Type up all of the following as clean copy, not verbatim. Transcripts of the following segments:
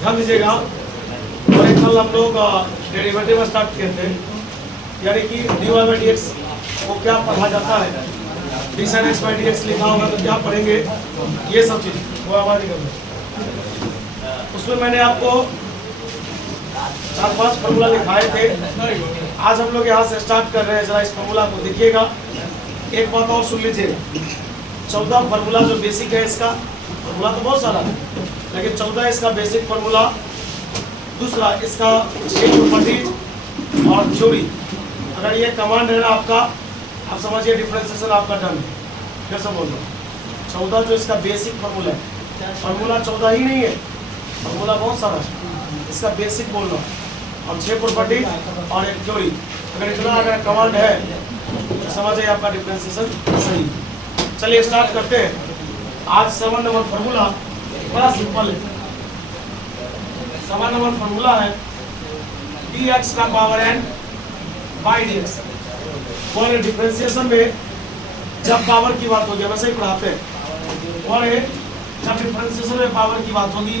ध्यान दीजिएगा। और एक कल हम लोग डेरिवेटिव स्टार्ट किए थे, यानी कि dy बाई डी एक्स को क्या पढ़ा जाता है, D sine x by D x लिखा होगा तो क्या पढ़ेंगे, ये सब चीज़ वो आवाज़ नहीं करना। उसमें मैंने आपको 4-5 फॉर्मूला दिखाए थे। आज हम लोग यहाँ से स्टार्ट कर रहे हैं, जरा इस फॉर्मूला को देखिएगा। एक बात और सुन लीजिएगा, 14 फार्मूला जो बेसिक है, इसका फार्मूला तो बहुत सारा है, लेकिन 14 इसका बेसिक फार्मूला। दूसरा इसका 6 प्रॉपर्टीज और थ्योरी। अगर ये कमांड है ना आपका, आप समझिए डिफरेंशिएशन आपका डन है। कैसे बोल रहा हूँ, 14 जो इसका बेसिक फार्मूला है, फार्मूला 14 ही नहीं है, फार्मूला बहुत सारा है, इसका बेसिक बोल रहा हूँ। और 6 प्रॉपर्टीज और एक थ्योरी। अगर इतना अगर कमांड है तो समझिए आपका डिफरेंशिएशन सही। चलिए स्टार्ट करते हैं। आज 7 नंबर फार्मूला बड़ा सिंपल है। 7 नंबर फार्मूला है dx का power n by D x. और डिफरेंशिएशन में जब पावर की बात होगी, वैसे ही पढ़ाते हैं, और जब डिफरेंशिएशन में पावर की बात होगी,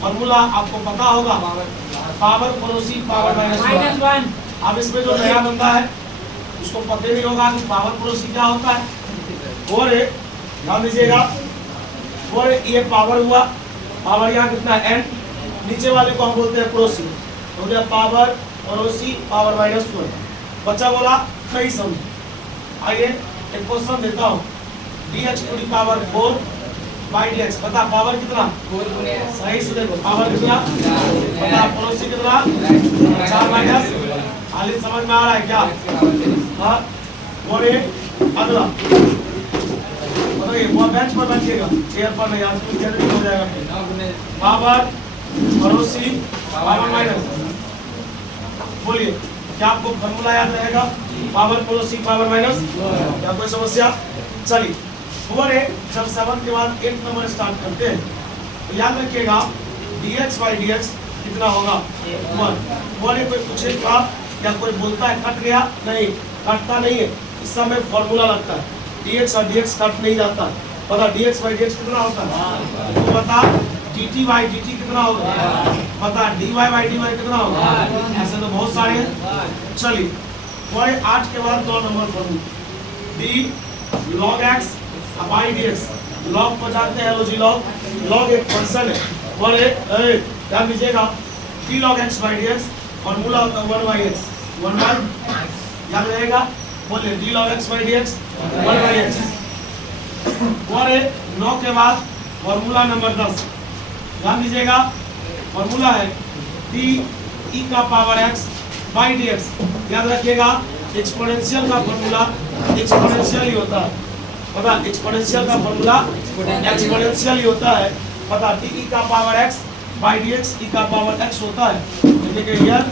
फार्मूला आपको पता होगा, पावर पड़ोसी पावर -1। अब इसमें जो नया बंदा है उसको पता नहीं होगा कि पावर पड़ोसी क्या होता है। और ध्यान दीजिएगा, और ये पावर हुआ, पावर यहाँ कितना है n, नीचे वाले को हम बोलते हैं पड़ोसी, हो गया पावर पड़ोसी पावर -1। बच्चा बोला नहीं समझ। आइए एक क्वेश्चन देता हूँ, dx to the power 4 by D x. बता पावर कितना, सही से देखो, पावर कितना बता, पड़ोसी कितना 4 माइनस। खाली समझ में आ रहा है क्या? हाँ। और एक अगला बताइए, वो बेंच पर बैठिएगा, चेयर पर नहीं, आज कुछ जल्दी हो जाएगा। पावर पड़ोसी पावर माइनस, बोलिए क्या आपको फॉर्मूला याद रहेगा? पावर पड़ोसी पावर माइनस। क्या कोई समस्या? चलिए, और जब 7 के बाद 8 नंबर स्टार्ट करते हैं तो याद रखिएगा dx बाई डी एक्स कितना होगा 1। कोई पूछेगा क्या कोई बोलता है कट गया? नहीं, कटता नहीं है, इस समय फॉर्मूला लगता है। dx और dx कट नहीं जाता। पता dx बाई डी एक्स कितना होता है? तो बता dt बाई dt कितना होगा? पता dy बाई dy कितना होगा? ऐसे तो बहुत सारे हैं। चलिए, और 8 के बाद 2 number formula d log x by D x. Log को जानते हैं, लॉग एक फंक्शन है। और ध्यान दीजिएगा, d log x by D x formula होता है 1 बाई x, 1 बाई, याद रहेगा? बोलिए d log x by D x 1 by x। और 9 के बाद फॉर्मूला नंबर 10, ध्यान दीजिएगा, फॉर्मूला है d e का power x by D x. याद रखिएगा, एक्सपोनेंशियल का फॉर्मूला एक्सपोनेंशियल ही होता है। पता एक्सपोनेंशियल का फॉर्मूला एक्सपोनेंशियल ही होता है। पता डी ई का power x by D X, E का पावर x होता है। देखिए यार,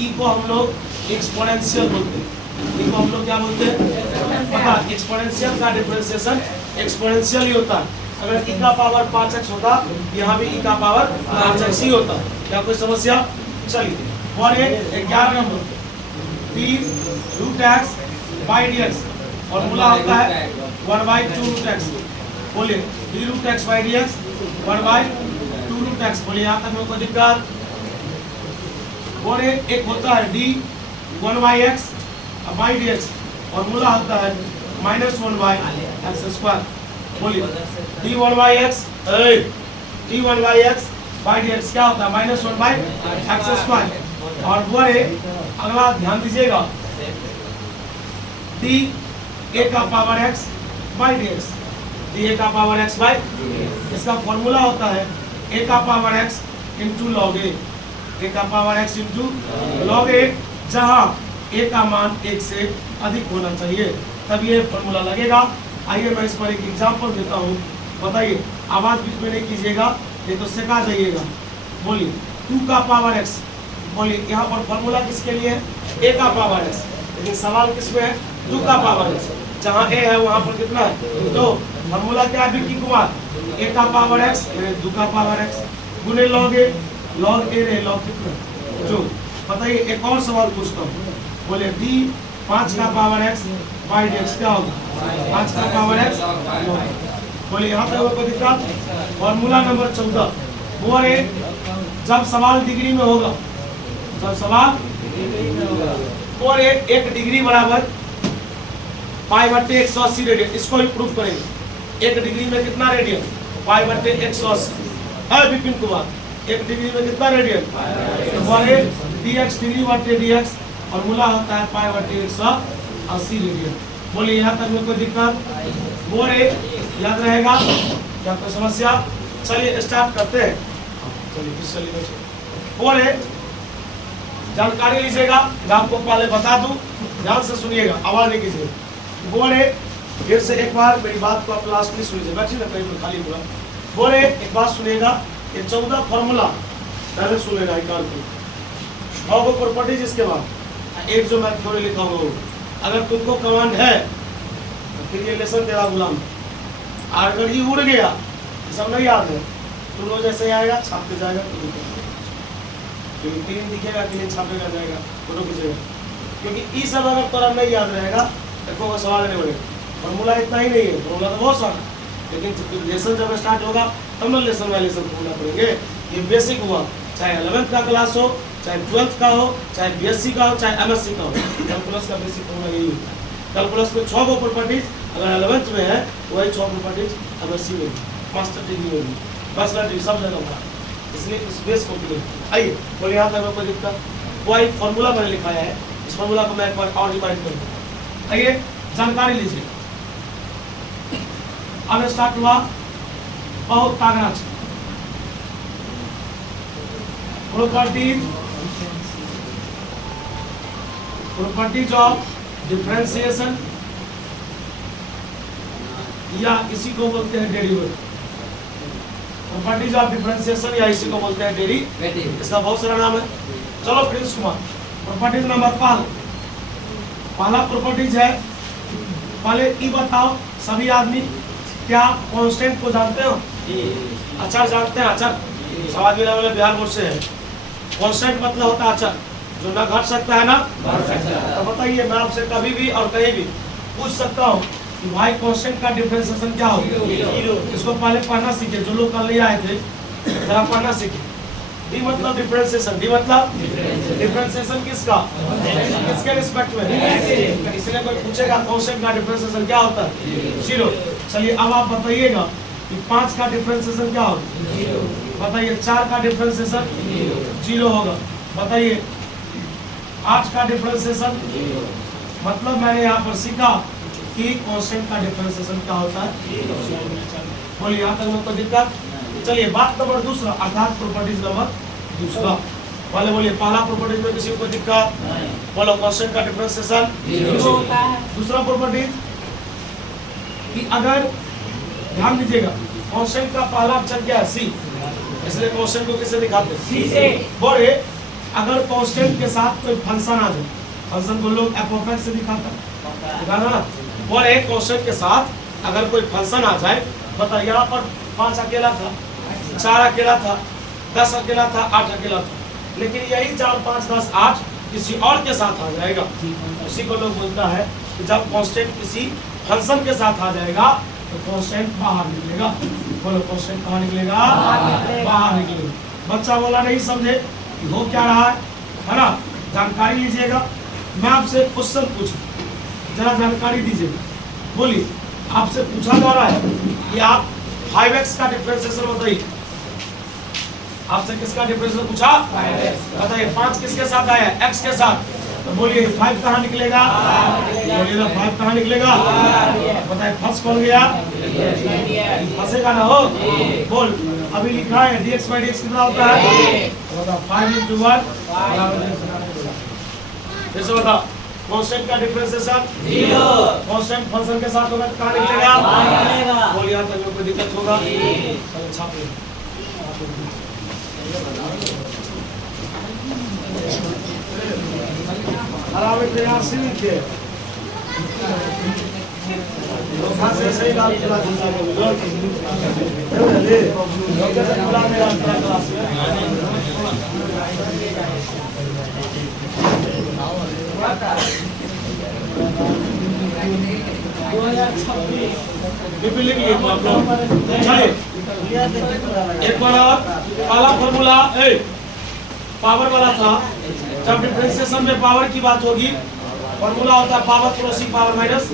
ई को हम लोग एक्सपोनेंशियल बोलते हैं, ई को हम लोग क्या बोलते हैं? पता एक्सपोनेंशियल का डिफरेंशिएशन एक्सपोनेंशियल ही होता है। अगर ई का पावर 5x होता, यहाँ भी ई का पावर 5x ही होता। क्या कोई समस्या? चलिए, और 11 number d root x by D x formula होता है 1 बाई 2 रूट x। बोलिए d root x by D x 1 by 2 root x। बोलिए यहाँ तक में कोई दिक्कत? और एक होता है d 1 by x by D x, formula होता है -1 बाई x स्क्वायर। बोलिए d 1 by x, d 1 by x by D x क्या होता है? -1 बाई x स्क्वायर। और वो अगला ध्यान दीजिएगा, d a का power x by D x, d a का पावर x बाई, इसका फॉर्मूला होता है a का power x into log a, a का power x into log a, जहाँ a का मान 1 से अधिक होना चाहिए, तब ये फॉर्मूला लगेगा। आइए मैं इस पर एक एग्जाम्पल देता हूँ। बताइए, आवाज बीच में नहीं कीजिएगा, ये तो सिखा जाइएगा। बोलिए 2 का पावर x। बोलिए यहाँ पर फॉर्मूला किसके लिए? a का पावर x, लेकिन सवाल किसमें है? 2 का पावर x। जहाँ a है वहाँ पर कितना है? तो फॉर्मूला क्या है विक्की कुमार? a का पावर x 2 का पावर x गुने लॉग a, लॉग a रे लॉग कितना? जो बताइए, एक और सवाल पूछता हूँ। बोले d 5 का power x by D x क्या होगा? 5 का पावर x। बोले यहाँ पे कोई दिक्कत? फॉर्मूला नंबर 14 और जब सवाल डिग्री में होगा, जब सवाल और एक डिग्री बराबर पाई बट्टे 180 रेडियन, इसको भी प्रूफ करेंगे। एक डिग्री में कितना रेडियन? पाई बट्टे 180 है विपिन कुमार। एक डिग्री में कितना रेडियन? dx डिग्री बट्टे dx फॉर्मूला होता है पाई बट्टे 180 रेडियन। बोलिए यहाँ तक में कोई दिक्कत? बोल याद रहेगा क्या? कोई समस्या? चलिए स्टार्ट करते हैं। चलिए बोल जानकारी लीजिएगा, मैं आपको पहले बता दूं, ध्यान से सुनिएगा, आवाज नहीं कीजिएगा। बोले फिर से एक बार मेरी बात को आप लास्ट में सुनिए, बैठिए ना कहीं पर खाली पूरा। बोले एक बात सुनिएगा, ये 14 फॉर्मूला पहले सुन लेना निकाल के, 6 को प्रॉपर्टीज, इसके बाद एक जो मैं थ्योरी लिखा हुआ हूँ। अगर तुमको कमांड है तो फिर ये लेसन तेरा गुलाम। अगर ये उड़ गया, सब नहीं याद है, तो रोज ऐसे आएगा, छापते जाएगा, क्योंकि 3 दिखेगा कि नहीं छापेगा जाएगा, फोटो खींचेगा। क्योंकि ये सब अगर तोरा नहीं याद रहेगा तो कोई सवाल नहीं बनेगा। फॉर्मूला इतना ही नहीं है, फॉर्मूला तो बहुत सारा, लेकिन लेसन जब स्टार्ट होगा तब ना लेसन बाय लेसन फॉर्मूला करेंगे। ये बेसिक हुआ, चाहे 11th का क्लास हो, चाहे 12th का हो, चाहे BSc का हो, चाहे MSc का हो, कैलकुलस का बेसिक फॉर्मूला यही होता है। कैलकुलस में 6 को प्रॉपर्टीज, अगर 11th में है वही 6 प्रॉपर्टीज MSc में, मास्टर डिग्री में, बैचलर डिग्री सब जगह होगा, इसलिए इस बेस को क्लियर। आइए बोलिए यहाँ तक में कोई दिक्कत? कोई फॉर्मूला मैंने लिखाया है, इस फॉर्मूला को मैं एक बार और रिमाइंड करूँ। आइए जानकारी लीजिए। अब स्टार्ट हुआ बहुत तागड़ा प्रॉपर्टीज ऑफ डिफरेंशिएशन, या इसी को बोलते हैं डेरिवेटिव। प्रॉपर्टीज ऑफ डिफरेंशिएशन या इसी को बोलते हैं डेरिवेटिव, इसका बहुत सारा नाम है। चलो प्रिंस कुमार, प्रॉपर्टीज नंबर पहला प्रॉपर्टीज है, पहले ये बताओ सभी आदमी, क्या कांस्टेंट को जानते हो? अचर जानते हैं? अचर सवाल मिला वाले बिहार बोर्ड से है। कांस्टेंट मतलब होता है अचर, जो ना घट सकता है ना बढ़ सकता है। तो बताइए, मैं आपसे कभी भी और कहीं भी पूछ सकता हूँ कि भाई कांस्टेंट का डिफरेंशिएशन क्या होगा? इसको पहले पढ़ना सीखे, जो लोग कल नहीं आए थे जरा पढ़ना सीखे। डी मतलब डिफरेंशिएशन, डी मतलब डिफरेंशिएशन किसका? किसके रिस्पेक्ट में? इसलिए कोई पूछेगा कांस्टेंट का डिफरेंशिएशन क्या होता है? 0। चलिए अब आप बताइएगा कि 5 का डिफरेंशिएशन क्या होगा? बताइए। 4 का डिफरेंशिएशन 0 होगा। बताइए 8 का डिफरेंशिएशन, मतलब मैंने यहाँ पर सीखा कि कांस्टेंट का डिफरेंशिएशन क्या होता है? बोलिए यहाँ तक में कोई दिक्कत? चलिए बात नंबर दूसरा, अर्थात प्रॉपर्टीज नंबर दूसरा वाले बोलिए। पहला प्रॉपर्टीज में किसी को दिक्कत? बोलो कांस्टेंट का डिफरेंशिएशन 0 होता है। दूसरा प्रॉपर्टीज कि अगर ध्यान दीजिएगा, कांस्टेंट का पहला अक्षर क्या है? C, इसलिए कांस्टेंट को किससे दिखाते हैं? C से। बोले अगर कांस्टेंट के साथ कोई फंक्शन आ जाए, फंक्शन को लोग f(x) से दिखाता है। बोले कांस्टेंट के साथ अगर कोई फंक्शन आ जाए, बताइए यहाँ पर 5 अकेला था, 4 अकेला था, 10 अकेला था, 8 अकेला था, लेकिन यही 4, 5, 10, 8 किसी और के साथ आ जाएगा। उसी को लोग बोलता है कि जब कांस्टेंट किसी फंक्शन के साथ आ जाएगा तो कांस्टेंट बाहर निकलेगा। बोलो कांस्टेंट कहाँ निकलेगा? बाहर निकलेगा। बच्चा बोला नहीं समझे कि हो क्या रहा है ना? जानकारी लीजिएगा। मैं आपसे क्वेश्चन पूछूं, जरा जानकारी दीजिएगा। बोलिए, आपसे पूछा जा रहा है कि आप 5x का डिफरेंशिएशन बताइए। आपसे किसका डिफरेंशिएशन पूछा? 5x। बताइए 5 किसके साथ आया है? x के साथ। तो बोलिए 5 कहाँ निकलेगा? बोलिए 5 कहाँ निकलेगा? बताइए फंस कौन गया? फंसेगा ना हो? बोल, अभी लिखा है dx/dx कितना होता है? बताओ 5 × 1 जैसे बताओ कांस्टेंट का डिफरेंशिएशन 0। कांस्टेंट फंक्शन के साथ होगा तो कहाँ निकलेगा? बोलिए यहाँ तक कोई दिक्कत होगा? चलो छापिए। आराम तैयार से लिखिए। सही बात बुला एक बार पहला फॉर्मूला पावर वाला था। जब डिफरेंशिएशन में पावर की बात होगी, फॉर्मूला होता है पावर पड़ोसी पावर माइनस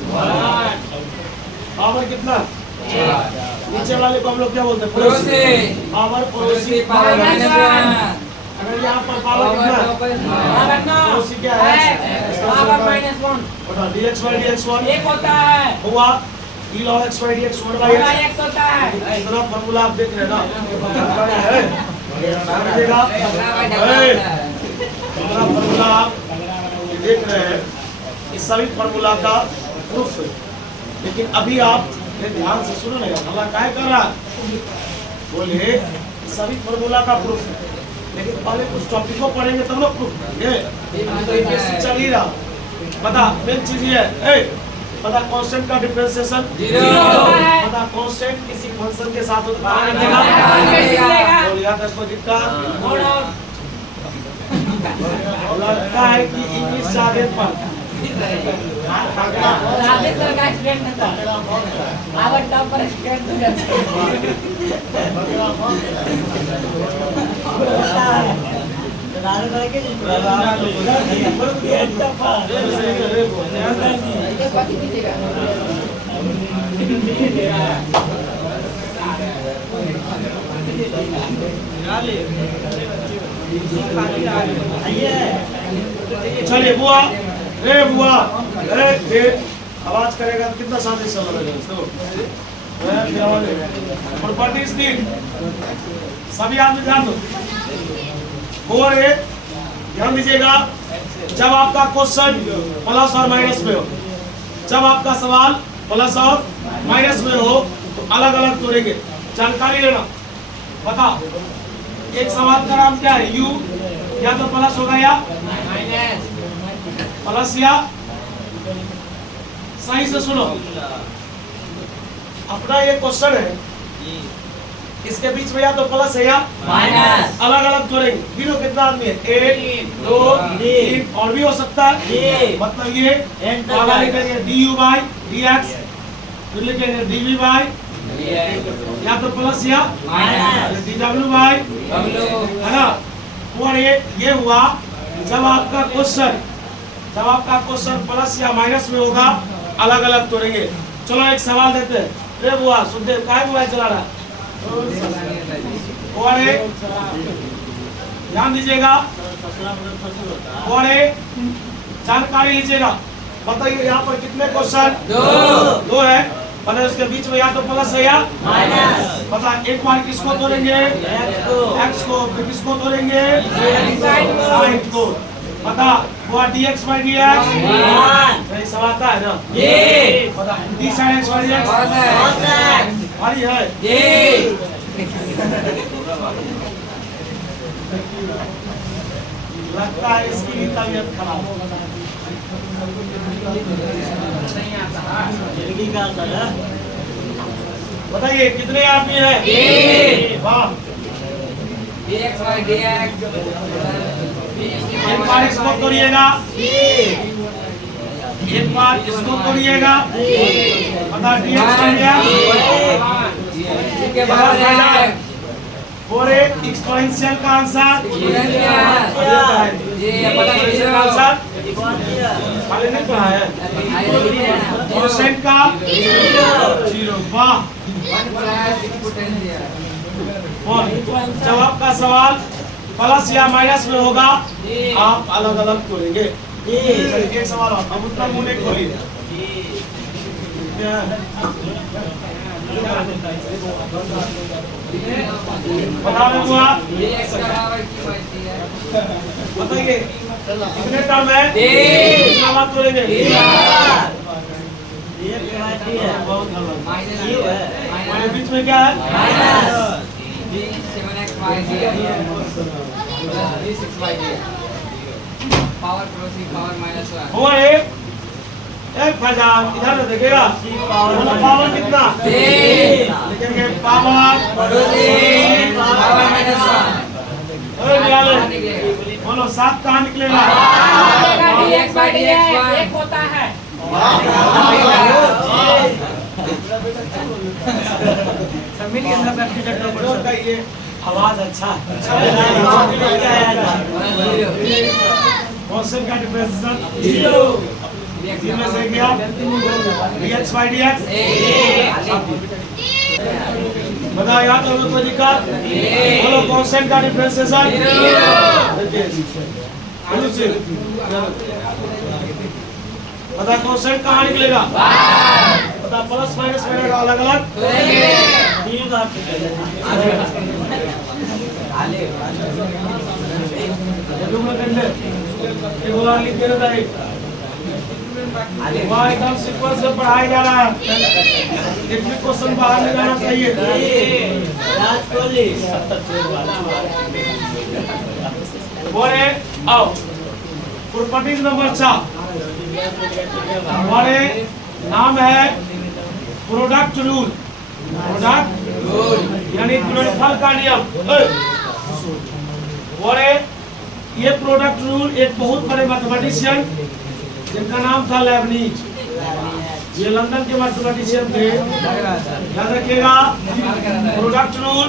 पावर कितना, नीचे वाले को हम लोग क्या बोलते हैं, पड़ोसी। पावर पड़ोसी पावर माइनस 1। अगर यहाँ पर पावर कितना, पड़ोसी क्या है, power minus 1 dx by dx1 एक होता है, हुआ d log x by dx 1 by x एक होता है। इतना फॉर्मूला आप देख रहे हैं ना, इतना फॉर्मूला आप देख रहे हैं, इस सभी फॉर्मूला का प्रूफ है। लेकिन अभी आप ये ध्यान से सुनो ना, भला क्या कर रहा है, बोले सभी फॉर्मूला का प्रूफ है, लेकिन पहले कुछ टॉपिक को पढ़ेंगे तब लोग प्रूफ करेंगे। तो ये चल ही रहा, बता मेन चीज ये है, पता कांस्टेंट का डिफरेंशिएशन 0 पता कांस्टेंट किसी फंक्शन के साथ होता है और याद रखो जितना लगता है कि इंग्लिश ज्यादा पर राजेश सर का स्टूडेंट था, आवर टॉप पर स्टूडेंट चलिए बुआ, रे बुआ, रे आवाज करेगा तो कितना शांति से लगेगा दोस्तों। प्रॉपर्टीज दी सभी आदमी ध्यान दो। और ध्यान दीजिएगा, जब आपका क्वेश्चन प्लस और माइनस में हो, जब आपका सवाल प्लस और माइनस में हो तो अलग अलग तोड़ेंगे, जानकारी लेना। बता एक सवाल का नाम क्या है, u या तो प्लस होगा या माइनस, प्लस या, सही से सुनो, अपना ये क्वेश्चन है, इसके बीच में या तो प्लस है या माइनस, अलग अलग जोड़ेंगे। गिनो कितना आदमी है, 1 2 3 और भी हो सकता है। मतलब ये आगे लिखेंगे du by dx, फिर लिखेंगे dv by या तो प्लस या माइनस, dw by, है ना। और ये हुआ जब आपका क्वेश्चन प्लस या माइनस में होगा, अलग अलग तोड़ेंगे। चलो एक सवाल देते हैं। रे बुआ सुखदेव काय मोबाइल चला रहा है, और ध्यान दीजिएगा और जानकारी लीजिएगा। बताइए यहाँ पर कितने क्वेश्चन, 2 है, पता उसके बीच में या तो प्लस है या माइनस। पता एक बार किसको तोड़ेंगे, x को, फिर किसको तोड़ेंगे, साइन को। पता वो dx by dx नहीं सब आता है ना, पता d sin x by dx भारी है। लगता है इसकी भी तबीयत खराब। बताइए कितने आदमी हैं, वाह। एक बार इसको तोड़िएगा, एक बार इसको तोड़िएगा, पता dx by dx और एक एक्सपोनेंशियल का आंसर खाली नहीं पढ़ा है, कोसेंट का 0। वाह। और जब आपका सवाल प्लस या माइनस में होगा, आप अलग अलग तोड़ेंगे। एक सवाल अब उतना मुंह नहीं खोलिए। बता रहे हो आप, बताइए कितने टर्म है, कितना बात तोड़ेंगे, बीच में क्या है, और एक फजान इधर देखिएगा, पावर कितना, लिखेंगे पावर बोलो 7 कहाँ निकलेगा, dx by dx एक होता है। आवाज अच्छा है। क्वेश्चन का डिफरेंशिएशन 3 में से क्या dx by dx बताओ याद हो कोई दिक्कत बोलो क्वेश्चन का डिफरेंशिएशन बता क्वेश्चन कहाँ निकलेगा बता प्लस माइनस में अलग अलग वहाँ एकदम सीक्वेंस से पढ़ाया जा रहा है एक भी क्वेश्चन बाहर नहीं जाना चाहिए बोले आओ प्रॉपर्टीज नंबर 4 हमारे नाम है प्रोडक्ट रूल यानी गुणनफल का नियम और ये प्रोडक्ट रूल एक बहुत बड़े मैथमेटिशियन जिनका नाम था लेबनीज ये लंदन के मैथमेटिशियन थे याद रखिएगा प्रोडक्ट रूल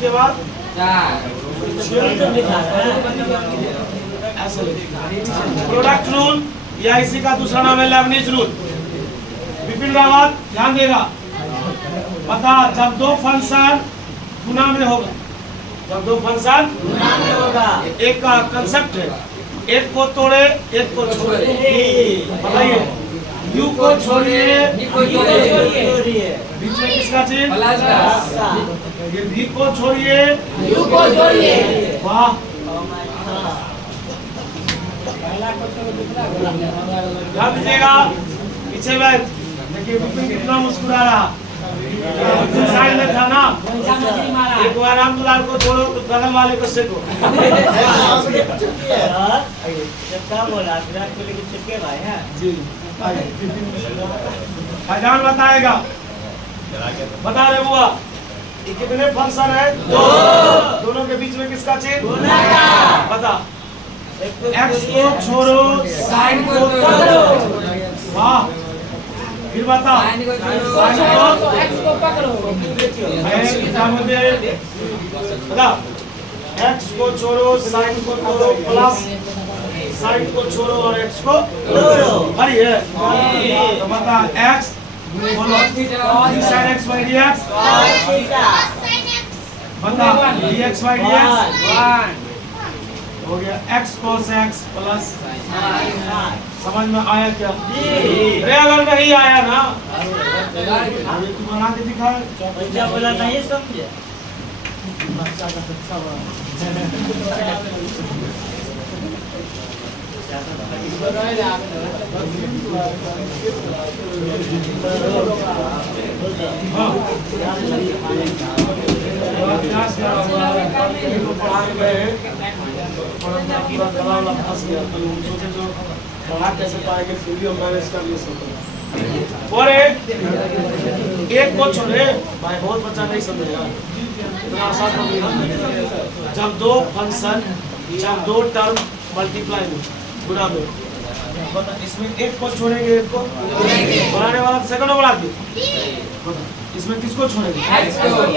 के बाद प्रोडक्ट रूल या इसी का दूसरा नाम है लेबनीज रूल विपिन रावत ध्यान देगा बता जब दो फंक्शन गुना में होगा जब दो फंक्शन गुना में होगा एक का कंसेप्ट है एक को तोड़े एक को छोड़े बताइए यू को छोड़िए बीच में किसका चीज ये भी को छोड़िए यू को जोड़िए वाह ध्यान दीजिएगा पीछे बैठ देखिए विपिन कितना मुस्कुरा रहा साइड में था ना एक बार राम दुलाल को छोड़ो बगल वाले को सेको क्या बोला विराट कोहली के चिपके भाई हैं जी खजान बताएगा बता रहे बुआ ये कितने फंक्शन है दो दोनों के बीच में किसका चिन्ह बता एक्स को छोड़ो साइन को पकड़ो वाह फिर बता साइन को एक्स को पकड़ो बता एक्स को छोड़ो साइन को तोड़ो प्लस साइन को छोड़ो और एक्स को तोड़ो हरी है तो बता एक्स बोलो sin x by dx बता dx by dx हो गया x cos x प्लस समझ में आया क्या अरे अगर नहीं आया ना अभी तुम बना के दिखाओ क्या बोला नहीं समझे कैसे पाएंगे फिर भी हम मैनेज कर ले सकते और एक को छोड़े भाई बहुत बच्चा नहीं समझेगा इतना आसान नहीं है जब दो फंक्शन जब दो टर्म मल्टीप्लाई में गुणा में बता इसमें एक को छोड़ेंगे एक को बढ़ाने वाला सेकंड बढ़ा दिए इसमें किसको छोड़ेंगे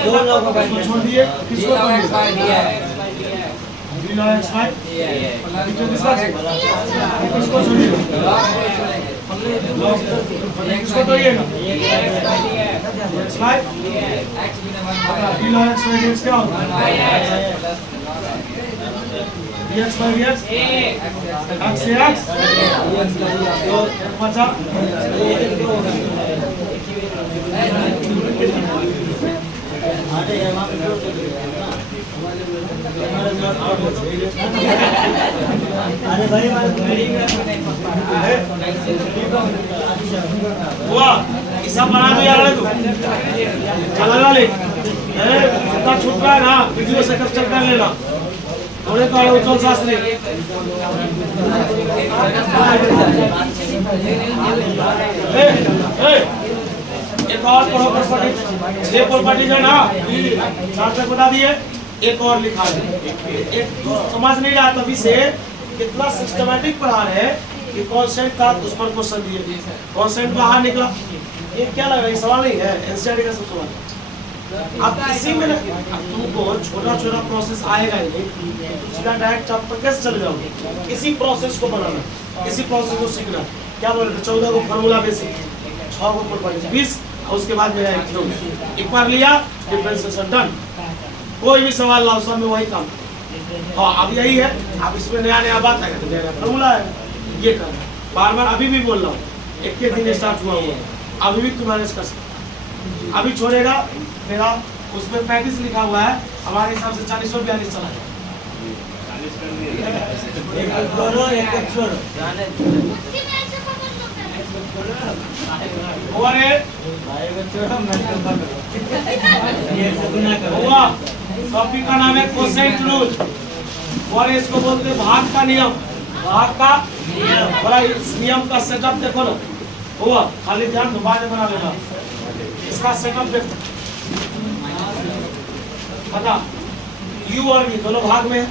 दो लोगों को छोड़ दिए किसको किसको छोड़िए किसको तोड़िएगा क्या होगा dx by dx x से x बचा अरे भाई हुआ ऐसा बना दो यार तू चला ले कितना छूट रहा है ना वीडियो से कैप्चर कर लेना थोड़े तो उज्जवल शास्त्री एक और पढ़ो प्रॉपर्टी 6 प्रॉपर्टीज है ना 4 तक बता दिए एक और लिखा है एक तो समझ नहीं रहा तभी से कितना सिस्टमैटिक पढ़ा रहे हैं कि कांस्टेंट था उस पर क्वेश्चन दिए कांस्टेंट बाहर निकला ये क्या लग रहा है सवाल नहीं है एनसीईआरटी का सब सवाल अब इसी में अब तुमको छोटा छोटा प्रोसेस आएगा ही नहीं, सीधा डायरेक्ट आप पर कैसे चले जाओगे? इसी प्रोसेस को बनाना, इसी प्रोसेस को सीखना। क्या बोल रहे थे? 14 को फॉर्मूला बेसिक, 6 को प्रोपर्टीज 20, और उसके बाद मेरा एक बार लिया डिफरेंशिएशन डन। कोई भी सवाल लाओ, सब में वही काम। हाँ अब यही है, अब इसमें नया नया बात आएगा तो नया फॉर्मूला है, ये करना बार बार। अभी भी बोल रहा हूँ, एक दिन स्टार्ट हुआ हुआ है, अभी भी तुम्हारे कर सकते। अभी छोड़ेगा मेरा, उसमें 35 लिखा हुआ है, हमारे हिसाब से 40 और 42 चला जाए। टॉपिक का नाम है कोसेंट रूल, और इसको बोलते हैं भाग का नियम। भाग का बड़ा इस नियम का सेटअप देखो ना, हुआ खाली ध्यान बाद में बना लेना। इसका सेटअप देखो, पता यू और वी दोनों भाग में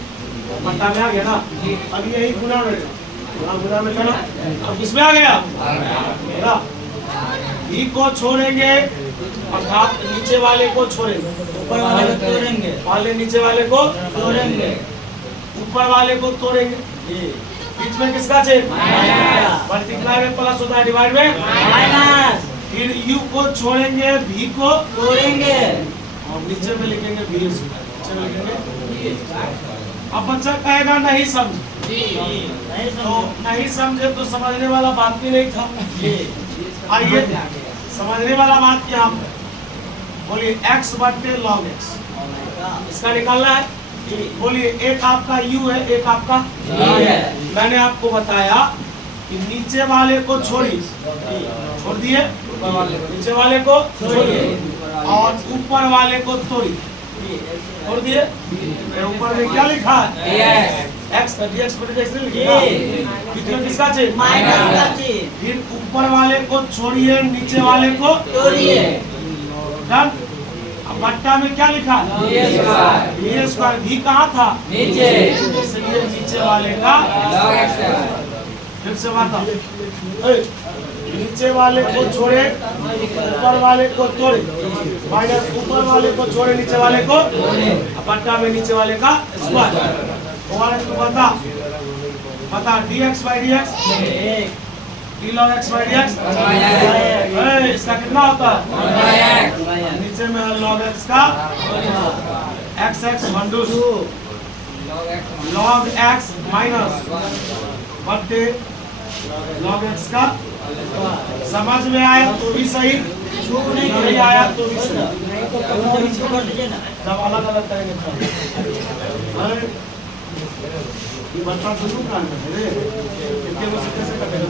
पट्टा में आ गया ना। अब यही गुना में करना, अब किसमें आ गया? ई को छोड़ेंगे अर्थात नीचे वाले को छोड़ेंगे, ऊपर वाले को तोड़ेंगे, पहले नीचे वाले को तोड़ेंगे, ऊपर वाले को तोड़ेंगे। बीच में किसका चेन? मल्टीप्लाई में प्लस होता है, डिवाइड में माइनस। फिर यू को छोड़ेंगे, भी को तोड़ेंगे, और नीचे में लिखेंगे भी, नीचे में लिखेंगे। अब बच्चा कहेगा नहीं समझ, तो नहीं समझे तो समझने वाला बात भी नहीं था। आइए समझने वाला बात क्या है, बोलिए x बटे log x, इसका निकालना है। बोलिए एक आपका u है, एक आपका मैंने आपको बताया कि नीचे वाले को छोड़िए, छोड़ दिए, नीचे वाले को छोड़िए और ऊपर वाले को तोड़िए, छोड़ दिए। ऊपर में क्या लिखा है? x dx बटे dx नहीं लिखा, बीच में किसका चेन? माइनस का चेन। फिर ऊपर वाले को छोड़िए, नीचे वाले को तोड़िए। डन। अब बट्टा में क्या लिखा है? ये स्क्वायर भी कहाँ था? नीचे, इसलिए नीचे वाले का फिर से बात, नीचे वाले को छोड़े, ऊपर वाले को तोड़े, माइनस ऊपर वाले को छोड़े, नीचे वाले को, बट्टा में नीचे वाले का स्क्वायर। और तो बता dx by dx, d log x by dx, इसका कितना होता है? नीचे में log x का x x मंडूस log x minus बटे log x का। समझ में आया तो भी सही, नहीं आया तो भी सही। जब अलग अलग करेंगे तब ये बच्चा तो क्यों काम कर रहे हैं? कितने कैसे करेगा?